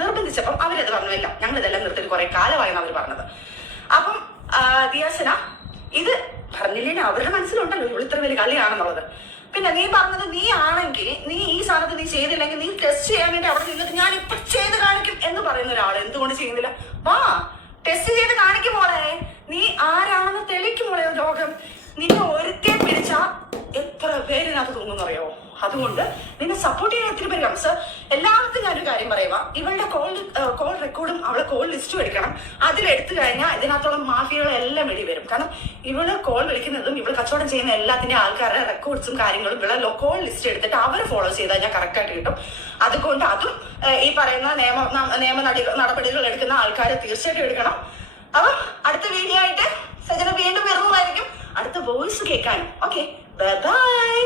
നിർബന്ധിച്ചപ്പം അവരത് പറഞ്ഞില്ല, ഞങ്ങൾ ഇതെല്ലാം നിർത്തി കുറെ കാലമായെന്ന് അവർ പറഞ്ഞത്. അപ്പം ദിയാസന ഇത് പറഞ്ഞില്ലേ, അവരുടെ മനസ്സിലുണ്ടല്ലോ ഇവിടെ ഇത്ര വലിയ കളിയാണെന്നുള്ളത്. പിന്നെ നീ പറഞ്ഞത് നീ ആണെങ്കിൽ നീ ഈ സാധനത്ത് നീ ചെയ്തില്ലെങ്കിൽ നീ ടെസ്റ്റ് ചെയ്യാൻ വേണ്ടി അവിടെ നിന്നിട്ട് ഞാൻ ഇപ്പൊ ചെയ്ത് കാണിക്കും എന്ന് പറയുന്ന ഒരാൾ എന്തുകൊണ്ട് ചെയ്യുന്നില്ല? വാ ടെസ്റ്റ് ചെയ്ത് കാണിക്കും മോളെ. നീ ആരാണെന്ന് തെളിക്കും മോളെ. ലോകം നിന്നെ ഒരുക്കെ പിടിച്ചാ എത്ര പേരിനകത്ത് തോന്നുന്നറിയോ? അതുകൊണ്ട് നിന്നെ സപ്പോർട്ട് ചെയ്യാൻ ഒത്തിരി പേര് കാണും. സർ, എല്ലാവർക്കും ഞാനൊരു കാര്യം പറയുക, ഇവളുടെ കോൾ റെക്കോർഡും അവളെ കോൾ ലിസ്റ്റും എടുക്കണം. അതിലെടുത്തു കഴിഞ്ഞാൽ ഇതിനകത്തുള്ള മാഫിയകളെല്ലാം വെടി വരും. കാരണം ഇവള് കോൾ വിളിക്കുന്നതും ഇവള് കച്ചവടം ചെയ്യുന്ന എല്ലാത്തിന്റെ ആൾക്കാരുടെ റെക്കോർഡ്സും കാര്യങ്ങളും ഇവളെ കോൾ ലിസ്റ്റ് എടുത്തിട്ട് അവരെ ഫോളോ ചെയ്താൽ ഞാൻ കറക്റ്റ് ആയിട്ട് കിട്ടും. അതുകൊണ്ട് അതും ഈ പറയുന്ന നിയമ നടപടികൾ എടുക്കുന്ന ആൾക്കാരെ തീർച്ചയായിട്ടും എടുക്കണം. അപ്പൊ അടുത്ത വീഡിയോ ആയിട്ട് സജന വീണ്ടും വരുന്നതായിരിക്കും. അടുത്ത വോയിസ് കേൾക്കാനും. Okay, by.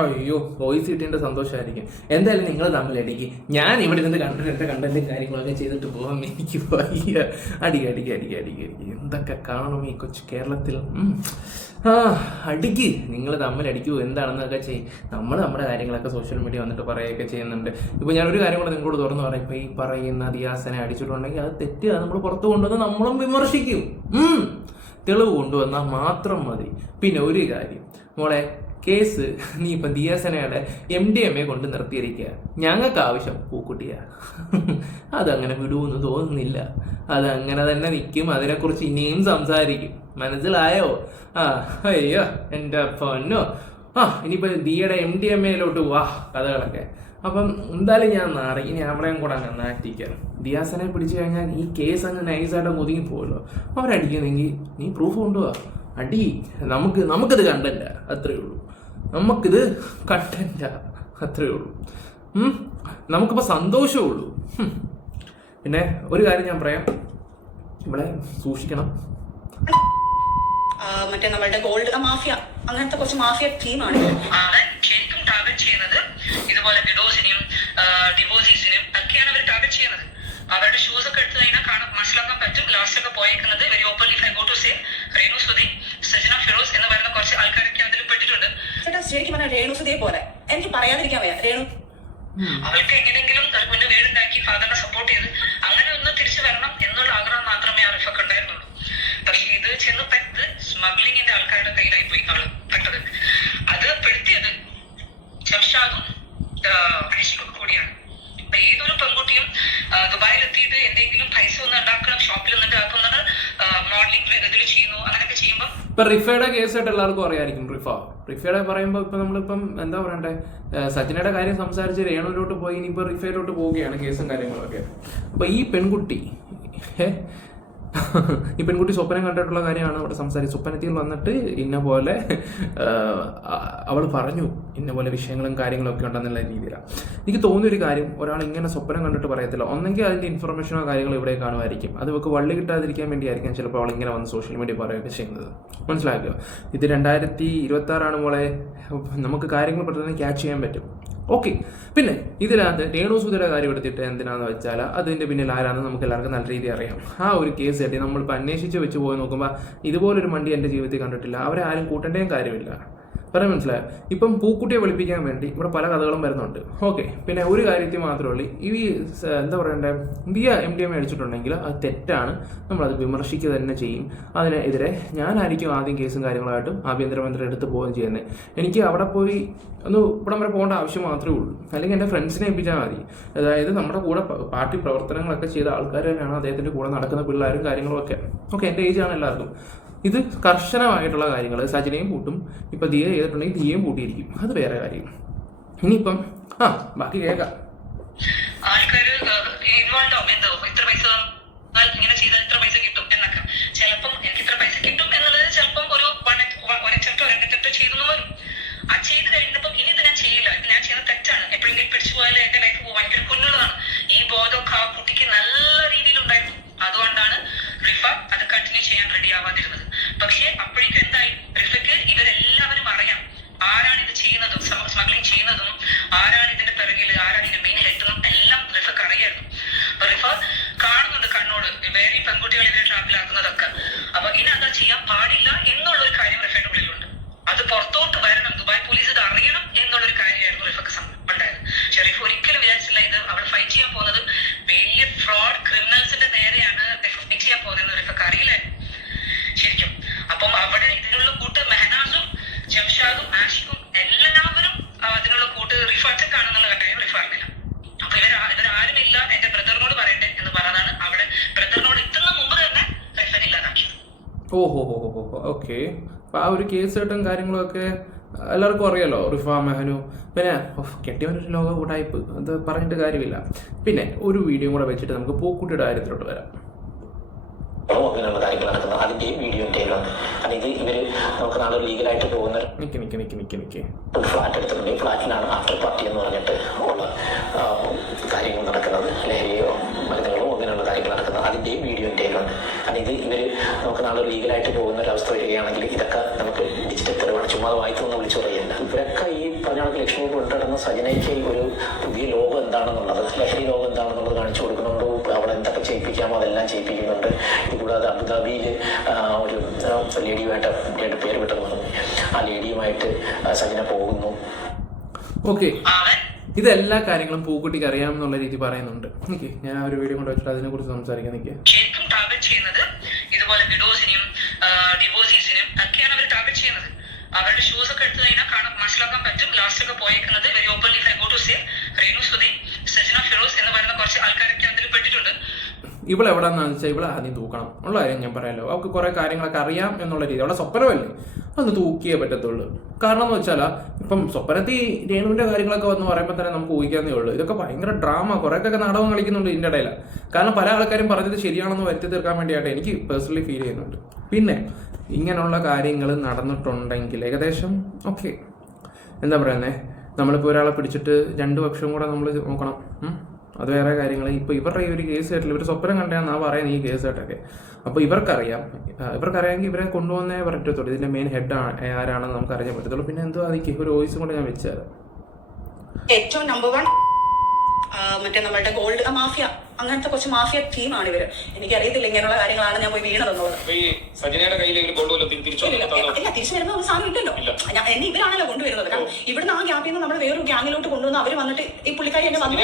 അയ്യോ, വോയിസ് കിട്ടേണ്ട സന്തോഷമായിരിക്കും. എന്തായാലും നിങ്ങൾ തമ്മിലടിക്ക്. ഞാൻ ഇവിടെ നിന്ന് കണ്ടിട്ട് കണ്ടന്റ് കാര്യങ്ങളൊക്കെ ചെയ്തിട്ട് പോകാൻ എനിക്ക് വയ്യ. അടിക്ക് എന്തൊക്കെ കാണണം ഈ കൊച്ചു കേരളത്തിൽ. അടിക്ക്, നിങ്ങൾ തമ്മിലടിക്കൂ. എന്താണെന്നൊക്കെ ചെയ്യും. നമ്മൾ നമ്മുടെ കാര്യങ്ങളൊക്കെ സോഷ്യൽ മീഡിയ വന്നിട്ട് പറയുകയൊക്കെ ചെയ്യുന്നുണ്ട്. ഇപ്പൊ ഞാനൊരു കാര്യം കൂടെ നിങ്ങളോട് തുറന്നു പറയാം. ഇപ്പൊ ഈ പറയുന്ന ദിയാസനെ അടിച്ചിട്ടുണ്ടെങ്കിൽ അത് തെറ്റുക. നമ്മൾ പുറത്ത് കൊണ്ടുവന്ന് നമ്മളും വിമർശിക്കും. തെളിവ് കൊണ്ടുവന്നാൽ മാത്രം മതി. പിന്നെ ഒരു കാര്യം മോളെ, കേസ് നീ ഇപ്പം ദിയാസനയുടെ MDMA കൊണ്ട് നിർത്തിയിരിക്കുക. ഞങ്ങൾക്ക് ആവശ്യം പൂക്കുട്ടിയാ. അതങ്ങനെ വിടുമെന്ന് തോന്നുന്നില്ല. അതങ്ങനെ തന്നെ നിൽക്കും. അതിനെക്കുറിച്ച് ഇനിയും സംസാരിക്കും. മനസ്സിലായോ? അയ്യോ എൻ്റെ പൊന്നോ. ഇനിയിപ്പോൾ ദിയുടെ MDMAയിലോട്ട് വാ കഥകളൊക്കെ. അപ്പം എന്തായാലും ഇനി അവിടെയും കൂടെ അങ്ങ് നാട്ടിക്കാം. ദിയാസനെ പിടിച്ചു കഴിഞ്ഞാൽ ഈ കേസ് അങ്ങ് നൈസായിട്ട് ഒതുങ്ങി പോകുമല്ലോ. അവരടിക്കുന്നെങ്കിൽ നീ പ്രൂഫ് കൊണ്ടുപോവാ. അടി. നമുക്കിത് കണ്ടല്ല, അത്രയേ ഉള്ളൂ. നമുക്കിത് കണ്ടല്ല, അത്രയേ ഉള്ളൂ. നമുക്കിപ്പോൾ സന്തോഷമേ ഉള്ളൂ. പിന്നെ ഒരു കാര്യം ഞാൻ പറയാം, ഇവിടെ സൂക്ഷിക്കണം. മറ്റേ നമ്മളുടെ ഗോൾഡ് മാഫിയ, അങ്ങനത്തെ കുറച്ച് മാഫിയ ടീമാണ് ശരിക്കും ടാർഗറ്റ് ചെയ്യുന്നത്. ഇതുപോലെ വിഡോസിനെയും ഡിവോഴ്സീസിനെയും ഒക്കെയാണ് അവർ ടാർഗറ്റ് ചെയ്യുന്നത്. അവരുടെ ഷൂസ് ഒക്കെ എടുത്തു കഴിഞ്ഞാൽ കാണാൻ മനസ്സിലാക്കാൻ പറ്റും. ലാസ്റ്റ് ഒക്കെ പോയേക്കുന്നത് very openly if I go to say Renu Sudhi, Sajana Firoz എന്ന് പറയുന്ന കുറച്ച് ആൾക്കാരൊക്കെ അതിൽ പെട്ടിട്ടുണ്ട്. ചേട്ടാ ശരിക്കും പറഞ്ഞാൽ രേണു സുധിയെ പോലെ എനിക്ക് പറയാതിരിക്കാൻ വയ്യ. രേണു അവൾക്ക് എങ്ങനെയെങ്കിലും മുന്നേ വീടുണ്ടാക്കി ഫാദറിനെ സപ്പോർട്ട് ചെയ്ത് അങ്ങനെ ഒന്ന് തിരിച്ചു വരണം എന്നുള്ള ആഗ്രഹം മാത്രമേ അവർക്ക് ഉണ്ടായിരുന്നുള്ളൂ. പക്ഷെ ഇത് ചെന്ന് പെട്ടത് സ്മഗ്ലിങ്ങിന്റെ ആൾക്കാരുടെ കയ്യിലായി പോയി അവള് പെട്ടത്. അത് പെടുത്തിയത് ജംഷാദും ആഷിഖും കൂടിയാണ്. അപ്പൊ ഏതൊരു പെൺകുട്ടിയും ദുബായിൽ എത്തിയിട്ട് എന്തെങ്കിലും പൈസ ഒന്ന് ഉണ്ടാക്കണം, ഷോപ്പിൽ നിന്നിട്ട് ആക്കുന്നത് മോഡലിംഗ് ഇതിൽ ചെയ്യുന്നു, അങ്ങനെയൊക്കെ ചെയ്യുമ്പോൾ ഇപ്പൊ റിഫയുടെ കേസായിട്ട് എല്ലാവർക്കും അറിയാമായിരിക്കും. റിഫയുടെ പറയുമ്പോൾ ഇപ്പൊ നമ്മളിപ്പം എന്താ പറയണ്ടേ, സജിനയുടെ കാര്യം സംസാരിച്ച് രേണുവിലോട്ട് പോയി, ഇനിയിപ്പോ റിഫയിലോട്ട് പോവുകയാണ് കേസും കാര്യങ്ങളൊക്കെ. അപ്പൊ ഈ പെൺകുട്ടി സ്വപ്നം കണ്ടിട്ടുള്ള കാര്യമാണ് അവിടെ സംസാരിച്ചത്. സ്വപ്നത്തിൽ വന്നിട്ട് ഇന്ന പോലെ അവൾ പറഞ്ഞു ഇന്ന പോലെ വിഷയങ്ങളും കാര്യങ്ങളൊക്കെ ഉണ്ടെന്നുള്ള രീതിയിലാണ്. എനിക്ക് തോന്നിയൊരു കാര്യം, ഒരാൾ ഇങ്ങനെ സ്വപ്നം കണ്ടിട്ട് പറയത്തില്ല. ഒന്നെങ്കിൽ അതിൻ്റെ ഇൻഫർമേഷനോ കാര്യങ്ങളോ ഇവിടെ കാണുമായിരിക്കും. അത് നമുക്ക് വള്ളി കിട്ടാതിരിക്കാൻ വേണ്ടിയായിരിക്കും ചിലപ്പോൾ അവൾ ഇങ്ങനെ വന്ന് സോഷ്യൽ മീഡിയ പറയുകയൊക്കെ ചെയ്യുന്നത്. മനസ്സിലാക്കുക. ഇത് 2026 മോളെ, നമുക്ക് കാര്യങ്ങൾ പെട്ടെന്ന് ക്യാച്ച് ചെയ്യാൻ പറ്റും. ഓക്കെ. പിന്നെ ഇതിനകത്ത് രേണു സുധിയുടെ കാര്യം എടുത്തിട്ട് എന്തിനാന്ന് വെച്ചാൽ അതിൻ്റെ പിന്നിൽ ആരാണെന്ന് നമുക്ക് എല്ലാവർക്കും നല്ല രീതിയിൽ അറിയാം. ആ ഒരു കേസ് കെട്ടി നമ്മളിപ്പോൾ അന്വേഷിച്ച് വെച്ച് പോയി നോക്കുമ്പോൾ ഇതുപോലൊരു മണ്ടി എൻ്റെ ജീവിതത്തിൽ കണ്ടിട്ടില്ല. അവരെ ആരും കൂട്ടേണ്ടേയും കാര്യമില്ല. പറയാൻ മനസ്സിലായോ? ഇപ്പം പൂക്കുട്ടിയെ വിളിപ്പിക്കാൻ വേണ്ടി ഇവിടെ പല കഥകളും വരുന്നുണ്ട്. ഓക്കെ. പിന്നെ ഒരു കാര്യത്തിൽ മാത്രമേ ഉള്ളൂ, ഈ എന്താ പറയണ്ടേ, ദിയ MDMA അടിച്ചിട്ടുണ്ടെങ്കിൽ അത് തെറ്റാണ്, നമ്മളത് വിമർശിക്കുക തന്നെ ചെയ്യും. അതിനെതിരെ ഞാനായിരിക്കും ആദ്യം കേസും കാര്യങ്ങളായിട്ടും ആഭ്യന്തരമന്ത്രി എടുത്ത് പോവുകയും ചെയ്യുന്നത്. എനിക്ക് അവിടെ പോയി ഇവിടം വരെ പോകേണ്ട ആവശ്യം മാത്രമേ ഉള്ളൂ. അല്ലെങ്കിൽ എൻ്റെ ഫ്രണ്ട്സിനെ ഏൽപ്പിച്ചാൽ മതി. അതായത് നമ്മുടെ കൂടെ പാർട്ടി പ്രവർത്തനങ്ങളൊക്കെ ചെയ്ത ആൾക്കാർ തന്നെയാണ് അദ്ദേഹത്തിൻ്റെ കൂടെ നടക്കുന്ന പിള്ളേരും കാര്യങ്ങളും ഒക്കെ. ഓക്കെ. എൻ്റെ ഏജാണ് എല്ലാവർക്കും. ഇത് കർശനമായിട്ടുള്ള കാര്യങ്ങൾ. സജിനയും പൂട്ടും. ഇപ്പം ദിയ ചെയ്തിട്ടുണ്ടെങ്കിൽ ദിയയും പൂട്ടിയിരിക്കും. അത് വേറെ കാര്യം. ഇനിയിപ്പം ബാക്കി കേൾക്കാം. ആൾക്കാര് ഇൻവോൾവ് ആവും. എന്തോ ഇത്ര പൈസ ഇങ്ങനെ ചെയ്താൽ ഇത്ര പൈസ കിട്ടും എന്നൊക്കെ. ചിലപ്പം എനിക്ക് ഇത്ര പൈസ കിട്ടും എന്നുള്ളത് ചിലപ്പം ഒരു ഒരച്ചോ രണ്ടോ ചെയ്തു വരും. ആ ചെയ്ത് കഴിഞ്ഞപ്പം ഇനി ഇത് ഞാൻ ചെയ്യില്ല, ഇത് ഞാൻ ചെയ്യുന്ന തെറ്റാണ്, എപ്പോഴെങ്കിലും പിടിച്ചു പോയാലും എന്റെ ലൈഫ് ഭയങ്കര കുഞ്ഞുള്ളതാണ്. ഈ ബോധമൊക്കെ ആ കുട്ടിക്ക് നല്ല രീതിയിൽ ഉണ്ടായിരുന്നു. അതുകൊണ്ടാണ് റിഫ അത് കണ്ടിന്യൂ ചെയ്യാൻ റെഡി ആവാതിരുന്നത്. പക്ഷെ അപ്പോഴേക്കും എന്തായി, റിഫയ്ക്ക് ഇവരെല്ലാവരും അറിയാം ആരാണ് ഇത് ചെയ്യുന്നതും സ്മഗ്ലിംഗ് ചെയ്യുന്നതും, ആരാണ് ഇതിന്റെ പിറകിൽ, ആരാണ് ഇതിന്റെ മെയിൻ ഹെഡും എല്ലാം റിഫക്ക് അറിയായിരുന്നു. അപ്പൊ റിഫ കാണുന്നുണ്ട് കണ്ണോട് വേറെ പെൺകുട്ടികളെ ഇവരെ ട്രാപ്പിലാക്കുന്നതൊക്കെ. അപ്പൊ ഇനി എന്താ ചെയ്യാൻ പാടില്ല എന്നുള്ളൊരു കാര്യം റിഫയുടെ ഉള്ളിലുണ്ട്. അത് പുറത്തോട്ട് വരണം, ദുബായ് പോലീസ് ഇത് അറിയണം എന്നുള്ളൊരു കാര്യമായിരുന്നു റിഫക്ക് ഉണ്ടായത്. പക്ഷെ റിഫ ഒരിക്കലും വിചാരിച്ചില്ല ഇത് അവൾ ഫൈറ്റ് ചെയ്യാൻ പോകുന്നത് വലിയ ഫ്രോഡ് ക്രിമിനൽസിന്റെ നേരെയാണ് ഫൈറ്റ് ചെയ്യാൻ പോകുന്നത്. റിഫക്ക് അറിയില്ലായിരുന്നു ശരിക്കും. അപ്പം അവിടെ ഇതിനുള്ള കൂട്ട് മെഹനാസും ജംഷാദും ആഷിഖും എല്ലാവരും അതിനുള്ള കൂട്ട് റിഫാച്ചക്കാണെന്നുള്ള കാര്യം റിഫ അറിയില്ല. അപ്പൊ ഇവരാരുമില്ല, എന്റെ ബ്രദറിനോട് പറയട്ടെ എന്ന് പറഞ്ഞതാണ് അവിടെ ബ്രദറിനോട് എത്തുന്ന മുമ്പ് തന്നെ റിഫൻ ഇല്ലാതാക്കിയത്. ഓഹോ. ഓക്കെ. അപ്പോൾ ആ ഒരു കേസ് കേട്ടും കാര്യങ്ങളൊക്കെ എല്ലാവർക്കും അറിയാലോ, റിഫ, മെഹനു. പിന്നെ കെട്ടിയവനൊരു ലോക കൂട്ടായ്പ്, അത് പറഞ്ഞിട്ട് കാര്യമില്ല. പിന്നെ ഒരു വീഡിയോ കൂടെ വെച്ചിട്ട് നമുക്ക് പൂക്കുട്ടിയുടെ കാര്യത്തിലോട്ട് വരാം. അങ്ങനെയുള്ള കാര്യങ്ങൾ നടക്കുന്നത് അതിന്റെ വീഡിയോ ഉണ്ട്. ഇത് ഇവര് നമുക്ക് നാളെ ലീഗലായിട്ട് പോകുന്ന ഒരു ഫ്ലാറ്റ് എടുത്തിട്ടുണ്ട്. ഈ ഫ്ലാറ്റിലാണ് ആഫ്റ്റർ പാർട്ടി എന്ന് പറഞ്ഞിട്ട് ഉള്ള കാര്യങ്ങൾ നടക്കുന്നത്. ലഹരിയോ മരുന്നുകളോ അങ്ങനെയുള്ള കാര്യങ്ങൾ നടക്കുന്നത്. അതിന്റെ വീഡിയോ ഉണ്ട്. ഇത് ഇവര് നമുക്ക് നാളെ ലീഗലായിട്ട് പോകുന്ന ഒരു അവസ്ഥ വരികയാണെങ്കിൽ ഇതൊക്കെ നമുക്ക് ഡിജിറ്റൽ തെളിവാണ്, ചുമ്മാ വായിത്തൊന്നും വിളിച്ചു പറയില്ല. ഇവരൊക്കെ ഈ പറഞ്ഞ ലക്ഷ്മി കൊണ്ടുനടന്ന സജനയ്ക്ക് ഒരു പുതിയ ലോകം എന്താണെന്നുള്ളത്, ലഹരി ലോകം എന്താണെന്നുള്ളത് കാണിച്ചു കൊടുക്കുന്നുണ്ട്. അവിടെ എന്തൊക്കെ ചെയ്യിപ്പിക്കാമോ അതെല്ലാം ചെയ്യിപ്പിക്കുന്നുണ്ട്. ഇതുകൂടാതെ അബുദാബിയിൽ ഒരു ലേഡിയുമായിട്ട് പേര് പെട്ടെന്ന് പറഞ്ഞു, ആ ലേഡിയുമായിട്ട് സജന പോകുന്നു. ഓക്കെ. ഇതെല്ലാ കാര്യങ്ങളും പൂക്കുട്ടിക്ക് അറിയാമെന്നുള്ള രീതി പറയുന്നുണ്ട്. ഓക്കെ. ഞാൻ ആ ഒരു വീഡിയോ കൊണ്ട് വെച്ചിട്ട് അതിനെ കുറിച്ച് സംസാരിക്കാൻ നിൽക്കുക. ശരിക്കും ടാർഗറ്റ് ചെയ്യുന്നത് ഇതുപോലെ വിഡോസിനെയും ഡിവോഴ്സീസിനെയും ഒക്കെയാണ് അവർ ടാർഗറ്റ് ചെയ്യുന്നത്. അവരുടെ ഷൂസ് ഒക്കെ എടുത്തു കഴിഞ്ഞാൽ കാണാൻ മനസ്സിലാക്കാൻ പറ്റും. ലാസ്റ്റ് ഒക്കെ പോയേക്കുന്നത് very openly if I go to say Renu Sudhi, Sajana Firoz എന്ന് പറയുന്ന കുറച്ച് ആൾക്കാരൊക്കെ അതിൽ പെട്ടിട്ടുണ്ട്. ഇവിടെ എവിടെയാണെന്ന് വെച്ചാൽ ഇവിടെ ആദ്യം തൂക്കണം ഉള്ള കാര്യം ഞാൻ പറയാമല്ലോ. അവർക്ക് കുറേ കാര്യങ്ങളൊക്കെ അറിയാം എന്നുള്ള രീതി. അവിടെ സ്വപ്നമല്ലേ, അന്ന് തൂക്കിയേ പറ്റത്തുള്ളൂ. കാരണം എന്ന് വെച്ചാൽ ഇപ്പം സ്വപ്നത്തിൽ രേണുവിൻ്റെ കാര്യങ്ങളൊക്കെ വന്ന് പറയുമ്പോൾ തന്നെ നമുക്ക് ഊഹിക്കാന്നേ ഉള്ളൂ. ഇതൊക്കെ ഭയങ്കര ഡ്രാമ, കുറേയൊക്കെ നാടകം കളിക്കുന്നുണ്ട് ഇതിൻ്റെ ഇടയിൽ. കാരണം പല ആൾക്കാരും പറഞ്ഞത് ശരിയാണെന്ന് വരുത്തി തീർക്കാൻ വേണ്ടിയായിട്ട് എനിക്ക് പേഴ്സണലി ഫീൽ ചെയ്യുന്നുണ്ട്. പിന്നെ ഇങ്ങനെയുള്ള കാര്യങ്ങൾ നടന്നിട്ടുണ്ടെങ്കിൽ ഏകദേശം ഓക്കെ, എന്താ പറയുന്നത്, നമ്മളിപ്പോൾ ഒരാളെ പിടിച്ചിട്ട് 2 വർഷം കൂടെ നമ്മൾ നോക്കണം. അത് വേറെ കാര്യങ്ങൾ. ഇപ്പോൾ ഇവരുടെ ഈ ഒരു കേസ് കേട്ടില്ല, ഇവർ സ്വപ്നം കണ്ടാന്നാ പറയുന്നത് ഈ കേസ് കേട്ടൊക്കെ. അപ്പോൾ ഇവർക്കറിയാമെങ്കിൽ ഇവരെ കൊണ്ടുവന്നേ പറ്റത്തുള്ളൂ. ഇതിൻ്റെ മെയിൻ ഹെഡ് ആരാണെന്ന് നമുക്ക് അറിയാൻ പറ്റത്തുള്ളൂ. പിന്നെ എന്തോ അതിക്ക് ഒരു വോയിസും കൂടെ ഞാൻ വെച്ചത് ഏറ്റവും നമ്പർ 1 മറ്റേ നമ്മളുടെ ഗോൾഡ് മാഫിയ, അങ്ങനത്തെ കുറച്ച് മാഫിയ ടീമാണ് ഇവര്. എനിക്കറിയത്തില്ല ഇങ്ങനെയുള്ള കാര്യങ്ങളാണ് ഞാൻ പോയി വീണതെന്നുള്ളത്. ഇല്ല, തിരിച്ചു വരുന്ന ഒരു സാധനം ഇല്ലല്ലോ. എന്നെ ഇവരാണല്ലോ കൊണ്ടുവരുന്നത്. കാരണം ഇവിടുന്ന് ആ ഗ്യാപ്പിൽ നിന്ന് നമ്മൾ വേറൊരു ഗ്യാങ്ങിലോട്ട് കൊണ്ടുവന്ന് അവർ വന്നിട്ട് ഈ പുള്ളിക്കാരി എന്നെ വന്നു.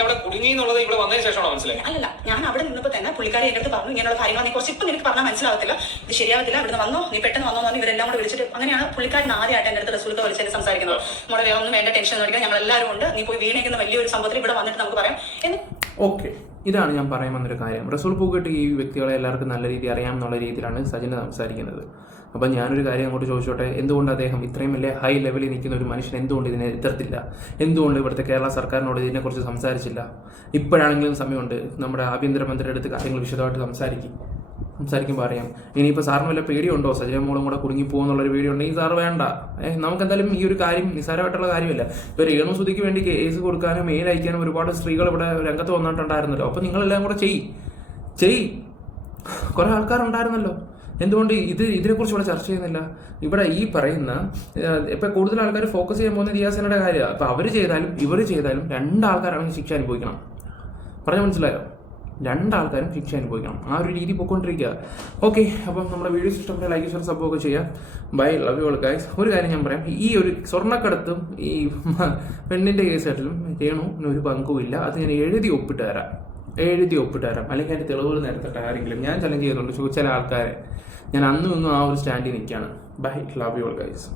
അല്ലല്ല, ഞാൻ അവിടെ നിന്നപ്പോൾ തന്നെ പുള്ളിക്കാരി എന്റെ അടുത്ത് പറഞ്ഞു ഇങ്ങനെയുള്ള കാര്യങ്ങൾ നീ കുറച്ച് ഇപ്പം നിനക്ക് പറഞ്ഞാൽ മനസ്സിലാവത്തില്ല, ഇത് ശരിയാവത്തില്ല, ഇവിടുന്ന് വന്നോ, നീ പെട്ടെന്ന് വന്നോ എന്ന് ഇവരെല്ലാം കൂടെ വിളിച്ചിട്ട് അങ്ങനെയാണ് പുള്ളിക്കാരൻ ആദ്യമായിട്ട് എന്റെ അടുത്ത് റസൂലത്ത് വിളിച്ചിട്ട് സംസാരിക്കുന്നത്. നമ്മുടെ വേറെ ഒന്നും വേണ്ട, ടെൻഷൻ നോക്കിയാൽ ഞങ്ങൾ എല്ലാവരും ഉണ്ട്, നീ പോയി വീണേക്കുന്ന വലിയൊരു സംഭവത്തിൽ ഇവിടെ വന്നിട്ട് നമുക്ക് പറയാം എന്ന്. ഓക്കെ, ഇതാണ് ഞാൻ പറയാൻ വന്നൊരു കാര്യം. റസൂൽ പൂക്കട്ട് ഈ വ്യക്തികളെ എല്ലാവർക്കും നല്ല രീതിയിൽ അറിയാമെന്നുള്ള രീതിയിലാണ് സജിൻ സംസാരിക്കുന്നത്. അപ്പം ഞാനൊരു കാര്യം അങ്ങോട്ട് ചോദിച്ചോട്ടെ, എന്തുകൊണ്ട് അദ്ദേഹം ഇത്രയും വലിയ ഹൈ ലെവലിൽ നിൽക്കുന്ന ഒരു മനുഷ്യൻ എന്തുകൊണ്ട് ഇതിനെ എതിർത്തില്ല? എന്തുകൊണ്ട് ഇവിടുത്തെ കേരള സർക്കാരിനോട് ഇതിനെക്കുറിച്ച് സംസാരിച്ചില്ല? ഇപ്പോഴാണെങ്കിലും സമയമുണ്ട്, നമ്മുടെ ആഭ്യന്തരമന്ത്രിയുടെ അടുത്ത് കാര്യങ്ങൾ വിശദമായിട്ട് സംസാരിക്കുമ്പോൾ അറിയാം. ഇനിയിപ്പോൾ സാറിന് വല്ല പേടിയുണ്ടോ സജയ മോളും കൂടെ കുടുങ്ങി പോകുന്നുള്ളൊരു പേടിയുണ്ടെങ്കിൽ സാറ് വേണ്ട. നമുക്കെന്തായാലും ഈ ഒരു കാര്യം നിസ്സാരമായിട്ടുള്ള കാര്യമല്ല. ഇപ്പോൾ രേണു സുധിക്ക് വേണ്ടി കേസ് കൊടുക്കാനും മെയിൽ അയക്കാനും ഒരുപാട് സ്ത്രീകൾ ഇവിടെ രംഗത്ത് വന്നിട്ടുണ്ടായിരുന്നല്ലോ. അപ്പോൾ നിങ്ങളെല്ലാം കൂടെ ചെയ്യ് കുറേ ആൾക്കാരുണ്ടായിരുന്നല്ലോ. എന്തുകൊണ്ട് ഇതിനെക്കുറിച്ച് ഇവിടെ ചർച്ച ചെയ്യുന്നില്ല? ഇവിടെ ഈ പറയുന്ന ഇപ്പം കൂടുതൽ ആൾക്കാർ ഫോക്കസ് ചെയ്യാൻ പോകുന്ന ദിയാസനയുടെ കാര്യമാണ്. അപ്പോൾ അവർ ചെയ്താലും ഇവർ ചെയ്താലും രണ്ടാൾക്കാരാണെങ്കിൽ ശിക്ഷ അനുഭവിക്കണം. പറഞ്ഞാൽ മനസ്സിലായോ? രണ്ടാൾക്കാരും ശിക്ഷ അനുഭവിക്കണം. ആ ഒരു രീതി പോയിക്കൊണ്ടിരിക്കുക. ഓക്കെ, അപ്പം നമ്മുടെ വീഡിയോസ് ഇഷ്ടപ്പെട്ട ലൈക്ക് ഷെയർ സബ്ബൊക്കെ ചെയ്യാം. Bye, love you all guys. ഒരു കാര്യം ഞാൻ പറയാം, ഈ ഒരു സ്വർണ്ണക്കടത്തും ഈ പെണ്ണിൻ്റെ കേസായിട്ടും രേണുവിന് ഒരു പങ്കുമില്ല. അത് ഞാൻ എഴുതി ഒപ്പിട്ട് തരാം. അല്ലെങ്കിൽ അതിൻ്റെ തെളിവുകൾ നേരത്തെ ആരെങ്കിലും ഞാൻ ചലഞ്ച് ചെയ്യുന്നുണ്ട് ചില ആൾക്കാരെ. ഞാൻ അന്നും ഇന്നും ആ ഒരു സ്റ്റാൻഡിൽ നിൽക്കുകയാണ്. Bye, love you all guys.